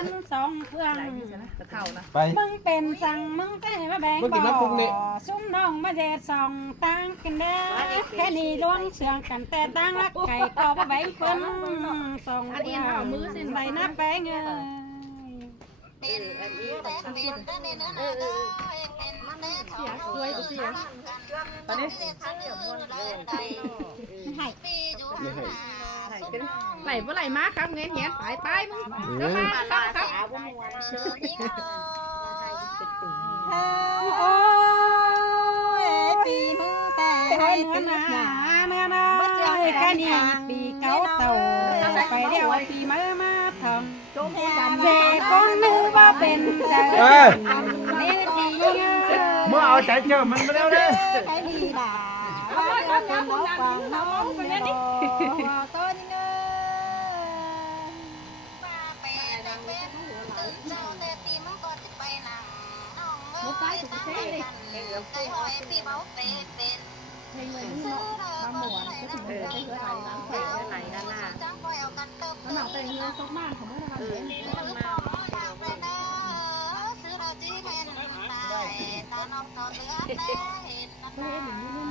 พันสองเพื่อง ไป มึงเป็นสั่งมึงใจมาแบ่งบ่ซุ่มน้องมาเจ็ดสองตั้งกันเด้อแค่นี้ล้วงเสืองกันแต่ตั้งรักไก่ก็บ่ใบเพิ่นสองเพื่องใบหน้าแป้งอันนี้แต่เสียได้ในเนื้อหาก็เป็นแม่ทองรวยเสียตอนนี้ทันเดียวมวนเลยให้ปีดูหาไหลบ่ไหลมาครับเงี้ยเงี้ยตายมึงเดี๋ยวมาครับโอ้ยปีมึงแต่ให้เนื้อหนาเนื้อน้อยแค่นี้ปีเก้าเต่าไปเดี๋ยวปีมาทำเจ๊คนนึกว่าเป็นเจ้าเนี่ยปี เมื่อเอาใจเจอมันมาแล้วเนี่ย ไอ้ลีด่าว่าจะเป็นน้องฟังน้องเป็นบ่ต้นเงิน ป้าไปแต่เป็นตื่นเช้าแต่ปีมึงก็จะไปนั่งน้องเอ้ยตั้งใจกันใจหอยปีเบาเป็นซื้อเราก็ไหลน้ำไหลกันน่ะจังคอยเอากันเติมเติมซื้อเราจีแม่นตายตาน้องทอเลือดแต่เห็นนั่น